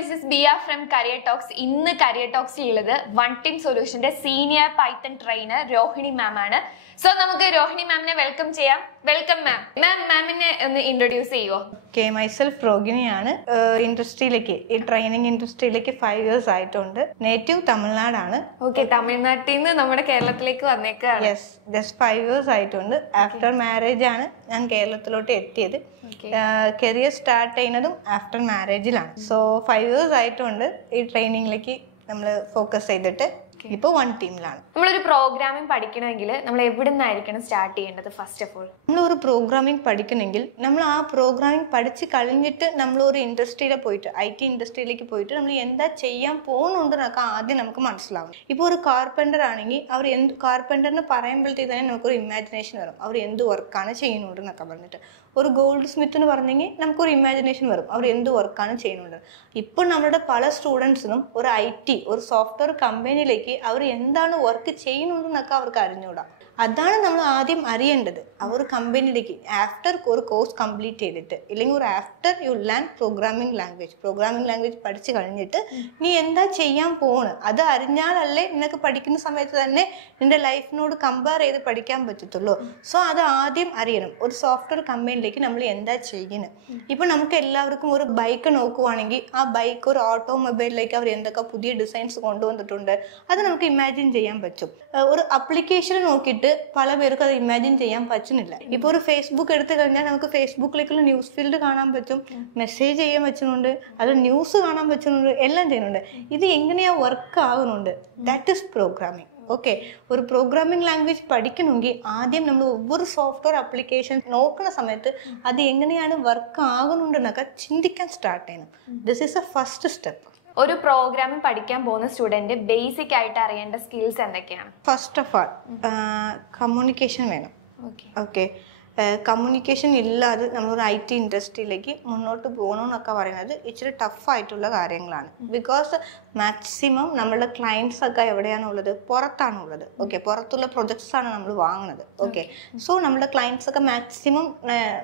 this is Bea from Career Talks. In the Career Talks, one team solution senior Python trainer Rohini ma'am. So, Rohini ma'am welcome cheya. Welcome ma'am. Ma'am introduce you. Okay, myself Rohini industry training industry 5 years native Tamil Nadu. Okay, Tamil Nadu yes, just 5 years after marriage and Kerala career start after marriage. So 5 years training focus now one team. We programming start first of all. We programming programming industry IT industry carpenter imagination goldsmith imagination work students IT software company work that's our company after course completed after you learn programming language പഠിച്ചു കഴിഞ്ഞിട്ട് നീ എന്താ ചെയ്യാൻ പോണ് അത് അറിഞ്ഞാലല്ലേ നിനക്ക് പഠിക്കുന്ന സമയത്ത് തന്നെ നിന്റെ ലൈഫിനോട് കമ്പയർ ചെയ്ത് പഠിക്കാൻ പറ്റത്തുള്ളൂ സോ അത് ആദ്യം അറിയണം ഒരു സോഫ്റ്റ്വെയർ കമ്പനിയിലേക്ക് നമ്മൾ എന്താ ചെയ്യുന്നത് ഇപ്പോൾ നമുക്ക് എല്ലാവർക്കും ഒരു ബൈക്ക് നോക്കുവാണെങ്കിൽ ആ ബൈക്ക് ഒരു ഓട്ടോമൊബൈലിലേക്ക് അവർ എന്തൊക്കെ പുതിയ ഡിസൈൻസ് കൊണ്ടുവന്നിട്ടുണ്ട് അത് നമുക്ക് ഇമാജിൻ ചെയ്യാൻ പറ്റും ഒരു ആപ്ലിക്കേഷൻ നോക്കിയിട്ട് പല പേർക്ക് അത് ഇമാജിൻ ചെയ്യാൻ പറ്റുന്നില്ല ഇപ്പോൾ ഒരു ഫേസ്ബുക്ക് എടുത്തു കഴിഞ്ഞാൽ നമുക്ക് ഫേസ്ബുക്കിലേക്കുള്ള ന്യൂസ് ഫീൽഡ് കാണാൻ പറ്റും മെസ്സേജ് ചെയ്യാൻ പറ്റുന്നുണ്ട് അത് ന്യൂസ് കാണാൻ പറ്റുന്നുണ്ട് എല്ലാം ചെയ്യുന്നുണ്ട് ഇത് എങ്ങനെയാ വർക്ക് ആകുന്നുണ്ട് ദാറ്റ് ഈസ് പ്രോഗ്രാമിംഗ് ഓക്കെ ഒരു പ്രോഗ്രാമിംഗ് ലാംഗ്വേജ് പഠിക്കണമെങ്കിൽ ആദ്യം നമ്മൾ ഒவ்வொரு സോഫ്റ്റ്വെയർ ആപ്ലിക്കേഷൻ നോക്കുന്ന സമയത്ത് അത് എങ്ങനെയാണ് വർക്ക് ആകുന്നുണ്ടെന്നൊക്കെ ചിന്തിക്കാൻ സ്റ്റാർട്ട് ചെയ്യണം this is A first step ഒരു പ്രോഗ്രാമിംഗ് പഠിക്കാൻ പോകുന്ന സ്റ്റുഡന്റ് ബേസിക് ആയിട്ട് അറിയേണ്ട സ്കിൽസ് എന്തൊക്കെയാണ് ഫസ്റ്റ് ഓഫ് ആൾ കമ്മ്യൂണിക്കേഷൻ വേണം ഓക്കെ കമ്മ്യൂണിക്കേഷൻ ഇല്ലാതെ നമ്മളൊരു IT ഇൻഡസ്ട്രിയിലേക്ക് മുന്നോട്ട് പോകണമെന്നൊക്കെ പറയുന്നത് ഇച്ചിരി ടഫായിട്ടുള്ള കാര്യങ്ങളാണ് ബിക്കോസ് മാക്സിമം നമ്മളുടെ ക്ലയൻസ് ഒക്കെ എവിടെയാണുള്ളത് പുറത്താണുള്ളത് ഓക്കെ പുറത്തുള്ള പ്രൊജക്ട്സ് ആണ് നമ്മൾ വാങ്ങുന്നത് ഓക്കെ സോ നമ്മുടെ ക്ലയൻസ് ഒക്കെ മാക്സിമം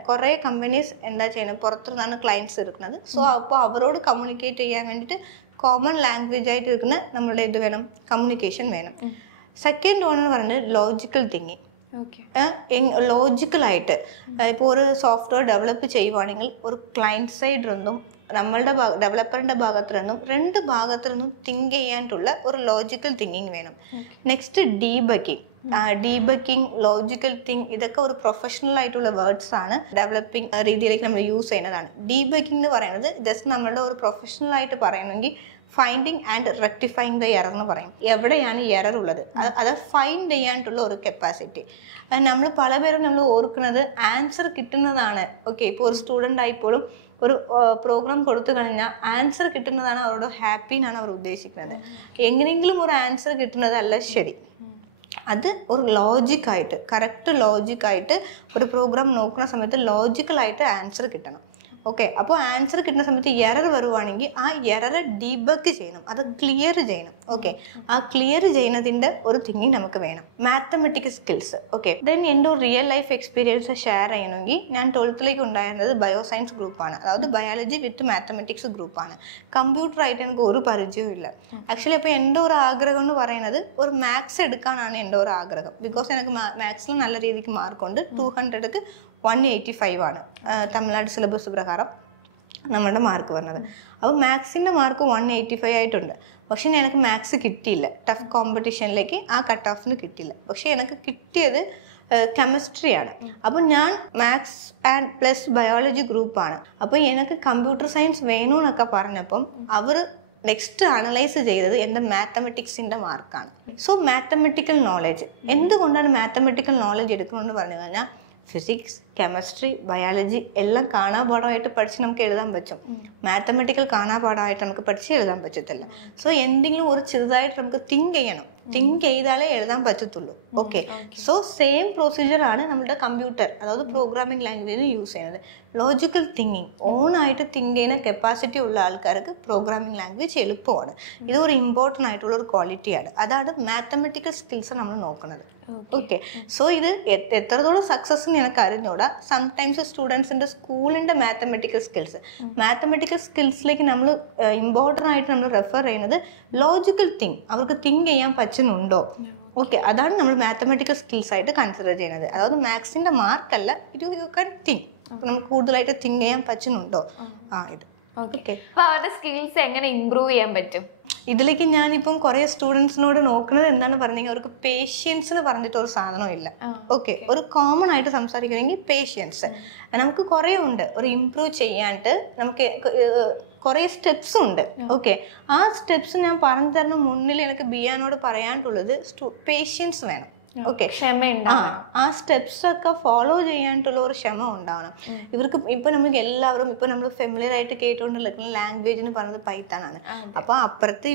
കുറേ കമ്പനീസ് എന്താ ചെയ്യുന്നത് പുറത്തുനിന്നാണ് ക്ലയൻസ് എടുക്കുന്നത് സോ അപ്പോൾ അവരോട് കമ്മ്യൂണിക്കേറ്റ് ചെയ്യാൻ വേണ്ടിയിട്ട് കോമൺ ലാംഗ്വേജ് ആയിട്ട് എടുക്കുന്ന നമ്മളുടെ ഇത് വേണം കമ്മ്യൂണിക്കേഷൻ വേണം സെക്കൻഡ് വൺ എന്ന് പറയുന്നത് ലോജിക്കൽ തിങ്കിങ് ലോജിക്കലായിട്ട് ഇപ്പോൾ ഒരു സോഫ്റ്റ്വെയർ ഡെവലപ്പ് ചെയ്യുവാണെങ്കിൽ ഒരു ക്ലയൻറ്റ് സൈഡ് നിന്നും നമ്മളുടെ ഡെവലപ്പറിൻ്റെ ഭാഗത്തു നിന്നും രണ്ട് ഭാഗത്തു നിന്നും തിങ്ക് ചെയ്യാനുള്ള ഒരു ലോജിക്കൽ തിങ്കിങ് വേണം നെക്സ്റ്റ് ഡീബക്കിംഗ് ലോജിക്കൽ തിങ്ക് ഇതൊക്കെ ഒരു പ്രൊഫഷണൽ ആയിട്ടുള്ള വേർഡ്സ് ആണ് ഡെവലപ്പിംഗ് രീതിയിലേക്ക് നമ്മൾ യൂസ് ചെയ്യുന്നതാണ് ഡീബക്കിംഗ് എന്ന് പറയുന്നത് ജസ്റ്റ് നമ്മളുടെ ഒരു പ്രൊഫഷണൽ ആയിട്ട് പറയണമെങ്കിൽ finding and rectifying the error എന്ന് പറയും എവിടെയാണ് എറർ ഉള്ളത് അത് ഫൈൻഡ് ചെയ്യാനുള്ള ഒരു കപ്പാസിറ്റി നമ്മൾ പല പേരും നമ്മൾ ഓർക്കുന്നത് ആൻസർ കിട്ടുന്നതാണ് ഓക്കെ ഇപ്പോൾ ഒരു സ്റ്റുഡൻ്റ് ആയിപ്പോഴും ഒരു പ്രോഗ്രാം കൊടുത്തു കഴിഞ്ഞാൽ ആൻസർ കിട്ടുന്നതാണ് അവരോട് ഹാപ്പി എന്നാണ് അവർ ഉദ്ദേശിക്കുന്നത് എങ്ങനെയെങ്കിലും ഒരു ആൻസർ കിട്ടുന്നതല്ല ശരി അത് ഒരു ലോജിക്കായിട്ട് കറക്റ്റ് ലോജിക്കായിട്ട് ഒരു പ്രോഗ്രാം നോക്കുന്ന സമയത്ത് ലോജിക്കലായിട്ട് ആൻസർ കിട്ടണം ഓക്കെ അപ്പോൾ ആൻസർ കിട്ടുന്ന സമയത്ത് എറർ വരുവാണെങ്കിൽ ആ എററെ ഡീബഗ് ചെയ്യണം അത് ക്ലിയർ ചെയ്യണം ഓക്കെ ആ ക്ലിയർ ചെയ്യുന്നതിൻ്റെ ഒരു തിങ്കിങ് നമുക്ക് വേണം മാത്തമെറ്റിക്കൽ സ്കിൽസ് ഓക്കെ ദെൻ എൻ്റെ ഒരു റിയൽ ലൈഫ് എക്സ്പീരിയൻസ് ഷെയർ ചെയ്യണമെങ്കിൽ ഞാൻ 12th ഉണ്ടായിരുന്നത് ബയോസയൻസ് ഗ്രൂപ്പാണ് അതായത് ബയോളജി വിത്ത് മാത്തമെറ്റിക്സ് ഗ്രൂപ്പാണ് കമ്പ്യൂട്ടറായിട്ട് എനിക്ക് ഒരു പരിചയവും ഇല്ല ആക്ച്വലി അപ്പോൾ എൻ്റെ ഒരു ആഗ്രഹം എന്ന് പറയുന്നത് ഒരു മാത്സ് എടുക്കാനാണ് എൻ്റെ ഒരു ആഗ്രഹം ബിക്കോസ് എനിക്ക് മാത്സിൽ നല്ല രീതിക്ക് മാർക്കുണ്ട് 200ക്ക് 185 ആണ് തമിഴ്നാട് സിലബസ് പ്രകാരം നമ്മളുടെ മാർക്ക് പറഞ്ഞത് അപ്പോൾ മാത്സിൻ്റെ മാർക്ക് 185 ആയിട്ടുണ്ട് പക്ഷെ എനിക്ക് മാത്സ് കിട്ടിയില്ല ടഫ് കോമ്പറ്റീഷനിലേക്ക് ആ കട്ട് ഓഫിന് കിട്ടിയില്ല പക്ഷെ എനിക്ക് കിട്ടിയത് കെമിസ്ട്രിയാണ് അപ്പോൾ ഞാൻ മാത്സ് ആൻഡ് പ്ലസ് ബയോളജി ഗ്രൂപ്പാണ് അപ്പോൾ എനിക്ക് കമ്പ്യൂട്ടർ സയൻസ് വേണമെന്നൊക്കെ പറഞ്ഞപ്പം അവർ നെക്സ്റ്റ് അനലൈസ് ചെയ്തത് എൻ്റെ മാത്തമെറ്റിക്സിൻ്റെ മാർക്കാണ് സോ മാത്തമെറ്റിക്കൽ നോളജ് എന്തുകൊണ്ടാണ് മാത്തമെറ്റിക്കൽ നോളജ് എടുക്കണമെന്ന് പറഞ്ഞു കഴിഞ്ഞാൽ ഫിസിക്സ് കെമിസ്ട്രി ബയോളജി എല്ലാം കാണാപാഠമായിട്ട് പഠിച്ച് നമുക്ക് എഴുതാൻ പറ്റും മാത്തമെറ്റിക്കൽ കാണാപാഠമായിട്ട് നമുക്ക് പഠിച്ച് എഴുതാൻ പറ്റത്തില്ല സോ എന്തെങ്കിലും ഒരു ചെറുതായിട്ട് നമുക്ക് തിങ്ക് ചെയ്യണം തിങ്ക് ചെയ്താലേ എഴുതാൻ പറ്റത്തുള്ളൂ ഓക്കെ സോ സെയിം പ്രൊസീജിയർ ആണ് നമ്മുടെ കമ്പ്യൂട്ടർ അതായത് പ്രോഗ്രാമിംഗ് ലാംഗ്വേജിൽ യൂസ് ചെയ്യുന്നത് ലോജിക്കൽ തിങ്കിങ് ഓണായിട്ട് തിങ്ക് ചെയ്യുന്ന കപ്പാസിറ്റി ഉള്ള ആൾക്കാർക്ക് പ്രോഗ്രാമിംഗ് ലാംഗ്വേജ് എളുപ്പമാണ് ഇത് ഒരു ഇമ്പോർട്ടൻ്റ് ആയിട്ടുള്ള ഒരു ക്വാളിറ്റിയാണ് അതാണ് മാത്തമെറ്റിക്കൽ സ്കിൽസ് നമ്മൾ നോക്കുന്നത് ഓക്കെ. സോ ഇത് എത്രത്തോളം സക്സസ് എന്ന് എനിക്ക് അറിഞ്ഞൂടാ. സംടൈംസ് സ്റ്റുഡൻസിന്റെ സ്കൂളിന്റെ മാത്തമെറ്റിക്കൽ സ്കിൽസിലേക്ക് നമ്മൾ ഇമ്പോർട്ടൻ്റ് ആയിട്ട് നമ്മൾ റെഫർ ചെയ്യുന്നത് ലോജിക്കൽ തിങ്ക്, അവർക്ക് തിങ്ക് ചെയ്യാൻ പറ്റുന്നുണ്ടോ. ഓക്കെ, അതാണ് നമ്മൾ മാത്തമെറ്റിക്കൽ സ്കിൽസ് ആയിട്ട് കൺസിഡർ ചെയ്യുന്നത്. അതായത് മാത്സിന്റെ മാർക്കല്ല, യു കാൻ തിങ്ക്, നമുക്ക് കൂടുതലായിട്ട് തിങ്ക് ചെയ്യാൻ പറ്റുന്നുണ്ടോ. ഇത് ഓക്കെ. അപ്പൊ അവരുടെ സ്കിൽസ് എങ്ങനെ ഇംപ്രൂവ് ചെയ്യാൻ പറ്റും? ഇതിലേക്ക് ഞാനിപ്പം കുറെ സ്റ്റുഡൻസിനോട് നോക്കുന്നത് എന്താണ് പറഞ്ഞെങ്കിൽ അവർക്ക് പേഷ്യൻസ് എന്ന് പറഞ്ഞിട്ട് ഒരു സാധനം ഇല്ല. ഓക്കെ, ഒരു കോമൺ ആയിട്ട് സംസാരിക്കണമെങ്കിൽ പേഷ്യൻസ് നമുക്ക് കുറെ ഉണ്ട്. ഒരു ഇംപ്രൂവ് ചെയ്യാനായിട്ട് നമുക്ക് കുറെ സ്റ്റെപ്സ് ഉണ്ട്. ഓക്കെ, ആ സ്റ്റെപ്സ് ഞാൻ പറഞ്ഞു തരുന്ന മുന്നിൽ എനിക്ക് ബിയാനോട് പറയാനുള്ളത് പേഷ്യൻസ് വേണം. ഓക്കെ, ആ സ്റ്റെപ്സ് ഒക്കെ ഫോളോ ചെയ്യാനായിട്ടുള്ള ഒരു ക്ഷമ ഉണ്ടാവണം ഇവർക്ക്. ഇപ്പൊ നമുക്ക് എല്ലാവരും ഇപ്പൊ നമ്മൾ ഫെമിലിയർ ആയിട്ട് കേട്ടുകൊണ്ടിരിക്കുന്ന ലാംഗ്വേജ് എന്ന് പറയുന്നത് പൈത്താൻ ആണ്. അപ്പൊ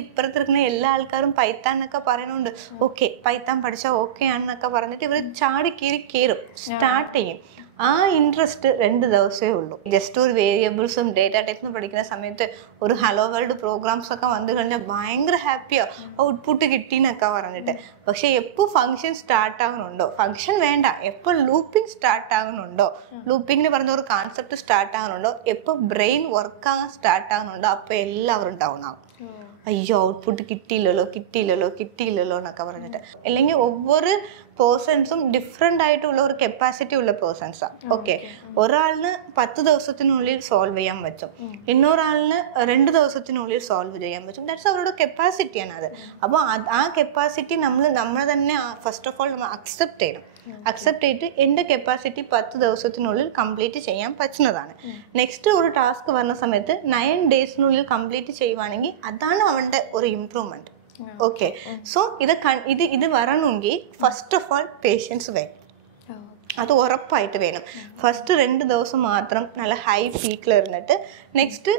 ഇപ്പുറത്തിരിക്കുന്ന എല്ലാ ആൾക്കാരും പൈത്താൻ എന്നൊക്കെ പറയുന്നുണ്ട്. ഓക്കെ, പൈത്താൻ പഠിച്ചാൽ ഓക്കെ ആണെന്നൊക്കെ പറഞ്ഞിട്ട് ഇവർ ചാടി കയറും, സ്റ്റാർട്ട് ചെയ്യും. ആ ഇൻട്രസ്റ്റ് 2 ദിവസമേ ഉള്ളൂ. ജസ്റ്റ് ഒരു വേരിയബിൾസും ഡേറ്റ ടൈപ്സും പഠിക്കുന്ന സമയത്ത് ഒരു ഹലോ വേൾഡ് പ്രോഗ്രാംസ് ഒക്കെ വന്നു കഴിഞ്ഞാൽ ഭയങ്കര ഹാപ്പിയാ, ഔട്ട്പുട്ട് കിട്ടിന്നൊക്കെ പറഞ്ഞിട്ട്. പക്ഷെ എപ്പോൾ ഫംഗ്ഷൻ സ്റ്റാർട്ട് ആകുന്നുണ്ടോ, ഫംഗ്ഷൻ വേണ്ട, എപ്പോൾ ലൂപ്പിംഗ് സ്റ്റാർട്ട് ആകുന്നുണ്ടോ, ലൂപ്പിംഗിന് പറഞ്ഞ ഒരു കോൺസെപ്റ്റ് സ്റ്റാർട്ട് ആകുന്നുണ്ടോ, എപ്പോൾ ബ്രെയിൻ വർക്ക് ആകാൻ സ്റ്റാർട്ട് ആകുന്നുണ്ടോ, അപ്പോൾ എല്ലാവരും ഡൗൺ ആകും. അയ്യോ, ഔട്ട്പുട്ട് കിട്ടിയില്ലല്ലോ എന്നൊക്കെ പറഞ്ഞിട്ട്. അല്ലെങ്കിൽ ഒവ്വൊരു പേഴ്സൺസും ഡിഫറെൻ്റ് ആയിട്ടുള്ള ഒരു കപ്പാസിറ്റി ഉള്ള പേഴ്സൺസാണ്. ഓക്കെ, ഒരാളിന് 10 ദിവസത്തിനുള്ളിൽ സോൾവ് ചെയ്യാൻ പറ്റും, ഇന്നൊരാളിന് 2 ദിവസത്തിനുള്ളിൽ സോൾവ് ചെയ്യാൻ പറ്റും. ദാറ്റ്സ് അവരുടെ കപ്പാസിറ്റിയാണ് അത്. അപ്പോൾ ആ കപ്പാസിറ്റി നമ്മൾ തന്നെ ഫസ്റ്റ് ഓഫ് ഓൾ നമ്മൾ അക്സെപ്റ്റ് ചെയ്തിട്ട് എൻ്റെ കപ്പാസിറ്റി 10 ദിവസത്തിനുള്ളിൽ കംപ്ലീറ്റ് ചെയ്യാൻ പറ്റുന്നതാണ്. നെക്സ്റ്റ് ഒരു ടാസ്ക് വരുന്ന സമയത്ത് 9 ഡേയ്സിനുള്ളിൽ കംപ്ലീറ്റ് ചെയ്യുവാണെങ്കിൽ അതാണ് അവൻ്റെ ഒരു ഇംപ്രൂവ്മെന്റ്. ഓക്കെ, സോ ഇത് വരണമെങ്കിൽ ഫസ്റ്റ് ഓഫ് ഓൾ പേഷ്യൻസ് വേണം, അത് ഉറപ്പായിട്ട് വേണം. ഫസ്റ്റ് 2 ദിവസം മാത്രം നല്ല ഹൈ പീക്കിൽ ഇരുന്നിട്ട് നെക്സ്റ്റ്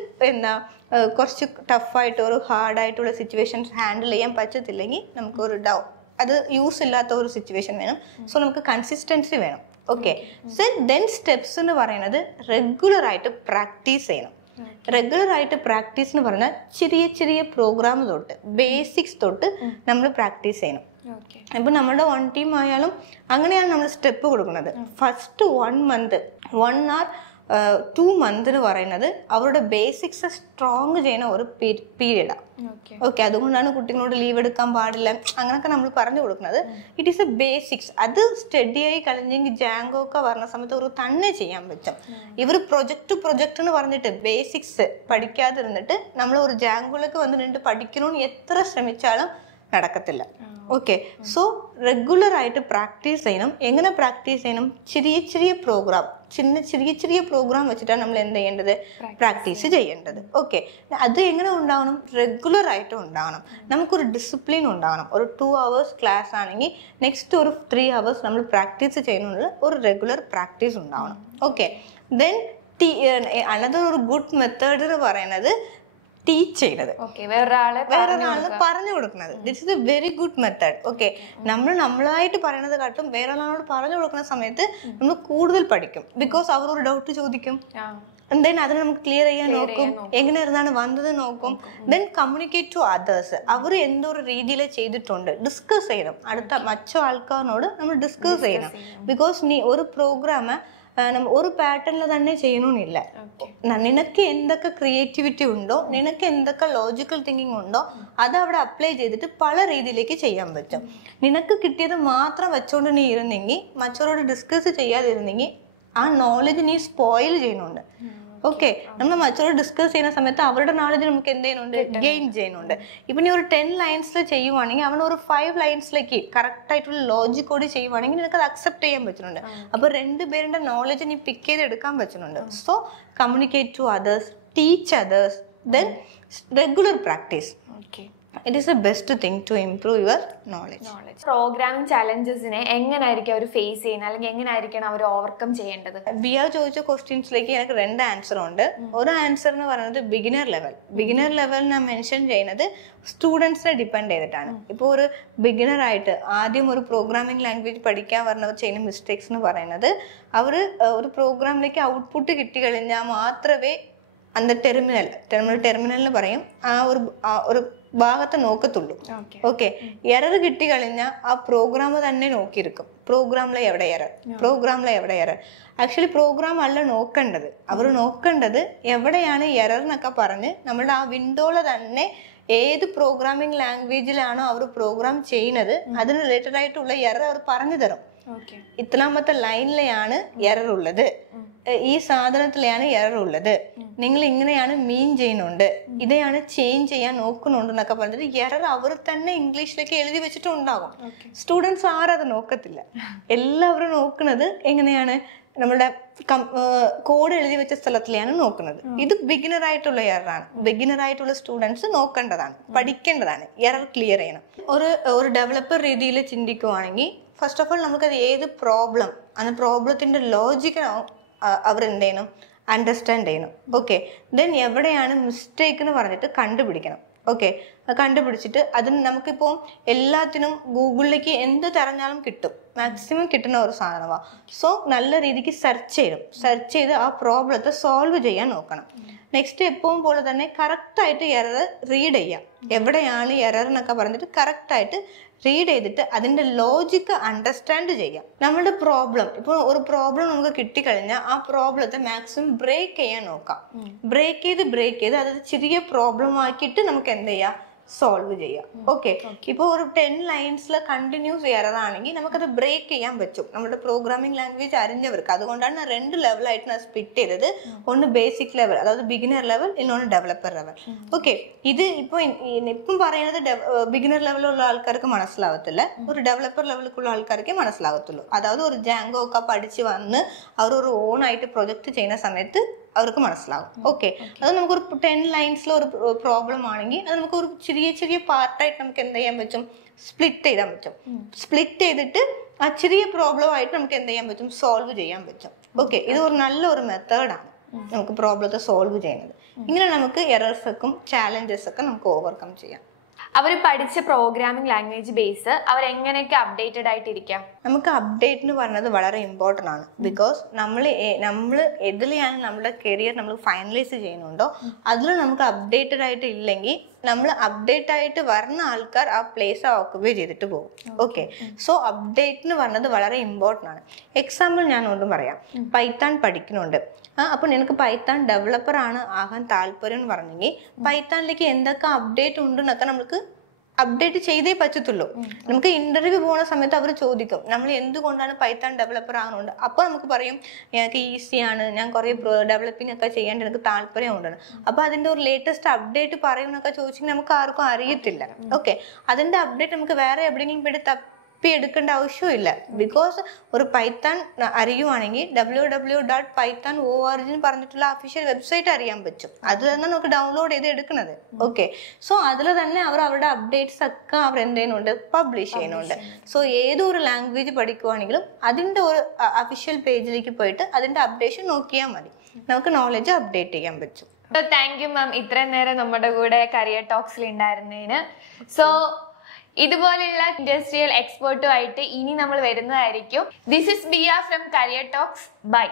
കുറച്ച് ടഫായിട്ട് ഒരു ഹാർഡായിട്ടുള്ള സിറ്റുവേഷൻസ് ഹാൻഡിൽ ചെയ്യാൻ പറ്റത്തില്ലെങ്കിൽ നമുക്കൊരു അത് യൂസ് ഇല്ലാത്ത ഒരു സിറ്റുവേഷൻ വേണം. സോ നമുക്ക് കൺസിസ്റ്റൻസി വേണം. ഓക്കെ, ദെൻ സ്റ്റെപ്സ് എന്ന് പറയുന്നത് റെഗുലർ ആയിട്ട് പ്രാക്ടീസ് ചെയ്യണം. റെഗുലർ ആയിട്ട് പ്രാക്ടീസ് എന്ന് പറഞ്ഞാൽ ചെറിയ പ്രോഗ്രാം തൊട്ട് ബേസിക്സ് തൊട്ട് നമ്മൾ പ്രാക്ടീസ് ചെയ്യണം. ഇപ്പൊ നമ്മുടെ 1 ടീം ആയാലും അങ്ങനെയാണ് നമ്മൾ സ്റ്റെപ്പ് കൊടുക്കുന്നത്. ഫസ്റ്റ് 1 മന്ത് 1 or 2 മന്ത് എന്ന് പറയുന്നത് അവരുടെ ബേസിക്സ് സ്ട്രോങ് ചെയ്യുന്ന ഒരു പീരീഡാണ്. ഓക്കെ, അതുകൊണ്ടാണ് കുട്ടികളോട് ലീവ് എടുക്കാൻ പാടില്ല അങ്ങനെയൊക്കെ നമ്മൾ പറഞ്ഞു കൊടുക്കുന്നത്. It is A basics. അത് സ്റ്റഡി ആയി കഴിഞ്ഞെങ്കിൽ ജാങ്കോ ഒക്കെ പറഞ്ഞ സമയത്ത് ഒരു തന്നെ ചെയ്യാൻ പറ്റും. ഇവർ പ്രൊജക്ട് എന്ന് പറഞ്ഞിട്ട് ബേസിക്സ് പഠിക്കാതിരുന്നിട്ട് നമ്മൾ ഒരു ജാങ്കോയിലേക്ക് വന്നിട്ട് പഠിക്കണമെന്ന് എത്ര ശ്രമിച്ചാലും നടക്കത്തില്ല. ഓക്കെ, സോ റെഗുലർ ആയിട്ട് പ്രാക്ടീസ് ചെയ്യണം. എങ്ങനെ പ്രാക്ടീസ് ചെയ്യണം? ചെറിയ പ്രോഗ്രാം വെച്ചിട്ടാണ് നമ്മൾ എന്ത് ചെയ്യേണ്ടത്? പ്രാക്ടീസ് ചെയ്യേണ്ടത്. ഓക്കെ, അത് എങ്ങനെ ഉണ്ടാവണം? റെഗുലർ ആയിട്ട് ഉണ്ടാവണം. നമുക്കൊരു ഡിസിപ്ലിൻ ഉണ്ടാവണം. ഒരു 2 hours ക്ലാസ് ആണെങ്കിൽ നെക്സ്റ്റ് ഒരു 3 hours നമ്മൾ പ്രാക്ടീസ് ചെയ്യുന്നുള്ള ഒരു റെഗുലർ പ്രാക്ടീസ് ഉണ്ടാവണം. ഓക്കെ, ദെൻ അനദർ ഒരു ഗുഡ് മെത്തേഡ് എന്ന് പറയുന്നത് ടീച്ച് ചെയ്യുന്നത്, വേറൊരാള് പറഞ്ഞു കൊടുക്കുന്നത്. This is A very good method. Okay, നമ്മളായിട്ട് പറയുന്നത് കാട്ടും വേറൊരാളോട് പറഞ്ഞു കൊടുക്കുന്ന സമയത്ത് നമ്മൾ കൂടുതൽ പഠിക്കും. ബിക്കോസ് അവർ ഒരു ഡൗട്ട് ചോദിക്കും, ദെൻ അതിന് നമുക്ക് ക്ലിയർ ചെയ്യാൻ നോക്കും, എങ്ങനെ ഇരുന്നാണ് വന്നത് നോക്കും. Then communicate to others. അവർ എന്തോ ഒരു രീതിയിൽ ചെയ്തിട്ടുണ്ട് ഡിസ്കസ് ചെയ്യണം. മറ്റു ആൾക്കാരോട് നമ്മൾ ഡിസ്കസ് ചെയ്യണം. ബിക്കോസ് നീ ഒരു പ്രോഗ്രാം ഒരു പാറ്റേണിൽ തന്നെ ചെയ്യണമെന്നില്ല. നിനക്ക് എന്തൊക്കെ ക്രിയേറ്റിവിറ്റി ഉണ്ടോ, നിനക്ക് എന്തൊക്കെ ലോജിക്കൽ തിങ്കിങ് ഉണ്ടോ, അത് അവിടെ അപ്ലൈ ചെയ്തിട്ട് പല രീതിയിലേക്ക് ചെയ്യാൻ പറ്റും. നിനക്ക് കിട്ടിയത് മാത്രം വെച്ചോണ്ട് നീ ഇരുന്നെങ്കിൽ, മറ്റവരോട് ഡിസ്കസ് ചെയ്യാതിരുന്നെങ്കിൽ ആ നോളജ് നീ സ്പോയിൽ ചെയ്യുന്നുണ്ട്. ഓക്കെ, നമ്മൾ മറ്റവരോട് ഡിസ്കസ് ചെയ്യുന്ന സമയത്ത് അവരുടെ നോളജ് നമുക്ക് എന്ത് ചെയ്യുന്നുണ്ട്? ഗെയിൻ ചെയ്യുന്നുണ്ട്. ഇപ്പൊ നീ ഒരു 10 ലൈൻസിൽ ചെയ്യുവാണെങ്കിൽ അവൻ ഒരു 5 ലൈൻസിലേക്ക് കറക്റ്റ് ആയിട്ടുള്ള ലോജിക്കോട് ചെയ്യുവാണെങ്കിൽ നിനക്ക് അത് അക്സെപ്റ്റ് ചെയ്യാൻ പറ്റുന്നുണ്ട്. അപ്പൊ 2 പേരുടെ നോളജ് നീ പിക്ക് ചെയ്ത് എടുക്കാൻ പറ്റുന്നുണ്ട്. So communicate to others, teach others, then regular practice. It is the best thing to improve your knowledge. Programming ചാലഞ്ചസിനെ എങ്ങനെയായിരിക്കും അവർ ഫേസ് ചെയ്യുന്നത്, അല്ലെങ്കിൽ എങ്ങനെയായിരിക്കണം അവർ ഓവർകം ചെയ്യേണ്ടത്? ബിയ ചോദിച്ച ക്വസ്റ്റ്യൻസിലേക്ക് എനിക്ക് 2 ആൻസർ ഉണ്ട്. ഒരു ആൻസർ എന്ന് പറയുന്നത് ബിഗിനർ ലെവൽ ഞാൻ മെൻഷൻ ചെയ്യുന്നത് സ്റ്റുഡൻസിനെ ഡിപ്പെൻഡ് ചെയ്തിട്ടാണ്. ഇപ്പോൾ ഒരു ബിഗിനർ ആയിട്ട് ആദ്യം ഒരു പ്രോഗ്രാമിംഗ് ലാംഗ്വേജ് പഠിക്കാൻ പറഞ്ഞവർ ചെയ്യുന്ന മിസ്റ്റേക്സ് എന്ന് പറയുന്നത് അവർ ഒരു പ്രോഗ്രാമിലേക്ക് ഔട്ട്പുട്ട് കിട്ടി കഴിഞ്ഞാൽ മാത്രമേ അന്ത ടെർമിനലിന് പറയും ഒരു ഭാഗത്തെ നോക്കത്തുള്ളൂ. ഓക്കെ, എറർ കിട്ടി കഴിഞ്ഞാൽ ആ പ്രോഗ്രാം തന്നെ നോക്കിയിരിക്കും. പ്രോഗ്രാമിലെ എവിടെ എറർ ആക്ച്വലി പ്രോഗ്രാം അല്ല നോക്കേണ്ടത്. അവർ നോക്കേണ്ടത് എവിടെയാണ് എറർ എന്നൊക്കെ പറഞ്ഞ് നമ്മുടെ ആ വിൻഡോയില് തന്നെ ഏത് പ്രോഗ്രാമിംഗ് ലാംഗ്വേജിലാണോ അവർ പ്രോഗ്രാം ചെയ്യുന്നത് അതിന് റിലേറ്റഡ് ആയിട്ടുള്ള എറർ അവർ പറഞ്ഞു തരും. ഇത്രാമത്തെ ലൈനിലെയാണ് എറർ ഉള്ളത്, ഈ സാധനത്തിലെയാണ് എറർ ഉള്ളത്, നിങ്ങൾ ഇങ്ങനെയാണ് മീൻ ചെയ്യുന്നുണ്ട്, ഇതെയാണ് ചേഞ്ച് ചെയ്യാൻ നോക്കുന്നുണ്ട് എന്നൊക്കെ പറഞ്ഞിട്ട് എറർ അവർ തന്നെ ഇംഗ്ലീഷിലേക്ക് എഴുതി വെച്ചിട്ടുണ്ടാകും. സ്റ്റുഡൻസ് ആരും അത് നോക്കത്തില്ല. എല്ലാവരും നോക്കുന്നത് എങ്ങനെയാണ്, നമ്മുടെ കോഡ് എഴുതി വെച്ച സ്ഥലത്തിലാണ് നോക്കുന്നത്. ഇത് ബിഗിനർ ആയിട്ടുള്ള എററാണ്. ബിഗിനർ ആയിട്ടുള്ള സ്റ്റുഡൻസ് നോക്കേണ്ടതാണ്, പഠിക്കേണ്ടതാണ്, എറർ ക്ലിയർ ചെയ്യണം. ഒരു ഡെവലപ്പർ രീതിയിൽ ചിന്തിക്കുവാണെങ്കിൽ ഫസ്റ്റ് ഓഫ് ഓൾ നമുക്കത് ഏത് പ്രോബ്ലം, ആ പ്രോബ്ലത്തിന്റെ ലോജിക്ക് അവർ എന്ത് ചെയ്യണം, അണ്ടർസ്റ്റാൻഡ് ചെയ്യണം. ഓക്കെ, ദെൻ എവിടെയാണ് മിസ്റ്റേക്ക് എന്ന് പറഞ്ഞിട്ട് കണ്ടുപിടിക്കണം. ഓക്കെ, കണ്ടുപിടിച്ചിട്ട് അതിന് നമുക്കിപ്പോൾ എല്ലാത്തിനും ഗൂഗിളിലേക്ക് എന്ത് തിരഞ്ഞാലും കിട്ടും, മാക്സിമം കിട്ടുന്ന ഒരു സാധനമാണ്. സോ നല്ല രീതിക്ക് സെർച്ച് ചെയ്ത് ആ പ്രോബ്ലത്തെ സോൾവ് ചെയ്യാൻ നോക്കണം. നെക്സ്റ്റ് എപ്പോഴും പോലെ തന്നെ കറക്റ്റായിട്ട് എറർ റീഡ് ചെയ്യാം. എവിടെയാണ് എറർ എന്നൊക്കെ പറഞ്ഞിട്ട് കറക്റ്റായിട്ട് റീഡ് ചെയ്തിട്ട് അതിന്റെ ലോജിക്ക് അണ്ടർസ്റ്റാൻഡ് ചെയ്യാം. നമ്മുടെ പ്രോബ്ലം ഇപ്പോൾ ഒരു പ്രോബ്ലം നമുക്ക് കിട്ടിക്കഴിഞ്ഞാൽ ആ പ്രോബ്ലത്തെ മാക്സിമം ബ്രേക്ക് ചെയ്യാൻ നോക്കാം. ബ്രേക്ക് ചെയ്ത് അത് ചെറിയ പ്രോബ്ലം ആക്കിയിട്ട് നമുക്ക് എന്ത് ചെയ്യാം, സോൾവ് ചെയ്യാം. ഓക്കെ, ഇപ്പോൾ ഒരു 10 ലൈൻസിൽ കണ്ടിന്യൂസ് എററാണെങ്കിൽ നമുക്കത് ബ്രേക്ക് ചെയ്യാൻ പറ്റും നമ്മുടെ പ്രോഗ്രാമിംഗ് ലാംഗ്വേജ് അറിഞ്ഞവർക്ക്. അതുകൊണ്ടാണ് 2 ലെവലായിട്ട് ഞാൻ സ്പ്ലിറ്റ് ചെയ്തത്. ഒന്ന് ബേസിക് ലെവൽ, അതായത് ബിഗിനർ ലെവൽ, ഇന്നൊന്ന് ഡെവലപ്പർ ലെവൽ. ഓക്കെ, ഇത് ഇപ്പം പറയുന്നത് ബിഗിനർ ലെവലുള്ള ആൾക്കാർക്ക് മനസ്സിലാവത്തില്ല, ഒരു ഡെവലപ്പർ ലെവലിലുള്ള ആൾക്കാർക്ക് മനസ്സിലാവത്തുള്ളൂ. അതായത് ഒരു ജാങ്കോ ഒക്കെ പഠിച്ച് വന്ന് അവർ ഒരു ഓൺ ആയിട്ട് പ്രൊജക്ട് ചെയ്യുന്ന സമയത്ത് അവർക്ക് മനസ്സിലാവും. ഓക്കെ, അത് നമുക്കൊരു 10 ലൈൻസിൽ ഒരു പ്രോബ്ലം ആണെങ്കിൽ അത് നമുക്ക് ഒരു ചെറിയ പാർട്ടായിട്ട് നമുക്ക് എന്ത് ചെയ്യാൻ പറ്റും, സ്പ്ലിറ്റ് ചെയ്യാൻ പറ്റും. സ്പ്ലിറ്റ് ചെയ്തിട്ട് ആ ചെറിയ പ്രോബ്ലം ആയിട്ട് നമുക്ക് എന്ത് ചെയ്യാൻ പറ്റും, സോൾവ് ചെയ്യാൻ പറ്റും. ഓക്കെ, ഇത് ഒരു നല്ലൊരു മെത്തേഡാണ് നമുക്ക് പ്രോബ്ലത്തെ സോൾവ് ചെയ്യുന്നത്. ഇങ്ങനെ നമുക്ക് എറർസ് ഒക്കെ ചാലഞ്ചസ് ഒക്കെ നമുക്ക് ഓവർകം ചെയ്യാം. അവർ പഠിച്ച പ്രോഗ്രാമിംഗ് ലാംഗ്വേജ് ബേസ് അവർ എങ്ങനെയൊക്കെ അപ്ഡേറ്റഡ് ആയിട്ടിരിക്കാം? നമുക്ക് അപ്ഡേറ്റ് എന്ന് പറയുന്നത് വളരെ ഇമ്പോർട്ടൻ്റ് ആണ്. ബിക്കോസ് നമ്മൾ എതിലെയാണ് നമ്മുടെ കരിയർ നമ്മൾ ഫൈനലൈസ് ചെയ്യുന്നുണ്ടോ അതിൽ നമുക്ക് അപ്ഡേറ്റഡ് ആയിട്ട് ഇല്ലെങ്കിൽ നമ്മൾ അപ്ഡേറ്റ് ആയിട്ട് വരുന്ന ആൾക്കാർ ആ പ്ലേസ് ഓക്കുപൈ ചെയ്തിട്ട് പോകും. ഓക്കെ, സോ അപ്ഡേറ്റ് എന്ന് പറയുന്നത് വളരെ ഇമ്പോർട്ടൻ്റ് ആണ്. എക്സാമ്പിൾ ഞാൻ ഒന്നും പറയാം, പൈത്താൻ പഠിക്കുന്നുണ്ട്, അപ്പോൾ നിനക്ക് പൈത്താൻ ഡെവലപ്പർ ആണ് ആകാൻ താല്പര്യം എന്ന് പറഞ്ഞെങ്കിൽ പൈത്താനിലേക്ക് എന്തൊക്കെ അപ്ഡേറ്റ് ഉണ്ടെന്നൊക്കെ നമുക്ക് അപ്ഡേറ്റ് ചെയ്തേ പറ്റത്തുള്ളൂ. നമുക്ക് ഇന്റർവ്യൂ പോകുന്ന സമയത്ത് അവർ ചോദിക്കും നമ്മൾ എന്തുകൊണ്ടാണ് പൈത്താൻ ഡെവലപ്പർ ആകുന്നുണ്ട്. അപ്പോൾ നമുക്ക് പറയും എനിക്ക് ഈസിയാണ്, ഞാൻ കുറേ ഡെവലപ്പിംഗ് ഒക്കെ ചെയ്യേണ്ട എനിക്ക് താല്പര്യമുണ്ടെന്ന്. അപ്പോൾ അതിൻ്റെ ഒരു ലേറ്റസ്റ്റ് അപ്ഡേറ്റ് പറയുമെന്നൊക്കെ ചോദിച്ചെങ്കിൽ നമുക്ക് ആർക്കും അറിയത്തില്ല. ഓക്കെ, അതിൻ്റെ അപ്ഡേറ്റ് നമുക്ക് വേറെ എവിടെയെങ്കിലും പോയിട്ട് എടുക്കേണ്ട ആവശ്യമില്ല. ബിക്കോസ് ഒരു പൈത്താൻ അറിയുവാണെങ്കിൽ www.python.org പറഞ്ഞിട്ടുള്ള ഒഫീഷ്യൽ വെബ്സൈറ്റ് അറിയാൻ പറ്റും. അത് തന്നെ നമുക്ക് ഡൗൺലോഡ് ചെയ്ത് എടുക്കുന്നത്. ഓക്കെ, സോ അതിൽ തന്നെ അവരുടെ അപ്ഡേറ്റ്സ് ഒക്കെ അവർ എന്ത് ചെയ്യുന്നുണ്ട്, പബ്ലിഷ് ചെയ്യുന്നുണ്ട്. സോ ഏതൊരു ലാംഗ്വേജ് പഠിക്കുവാണെങ്കിലും അതിൻ്റെ ഒരു ഒഫീഷ്യൽ പേജിലേക്ക് പോയിട്ട് അതിൻ്റെ അപ്ഡേഷൻ നോക്കിയാൽ മതി, നമുക്ക് നോളജ് അപ്ഡേറ്റ് ചെയ്യാൻ പറ്റും. താങ്ക് യു മാം, ഇത്രയും നേരം നമ്മുടെ കൂടെ കരിയർ ടോക്സിൽ ഉണ്ടായിരുന്നതിന്. സോ ഇതുപോലെയുള്ള ഇൻഡസ്ട്രിയൽ എക്സ്പേർട്ടുമായിട്ട് ഇനി നമ്മൾ വരുന്നതായിരിക്കും. This is Biya from career talks. By.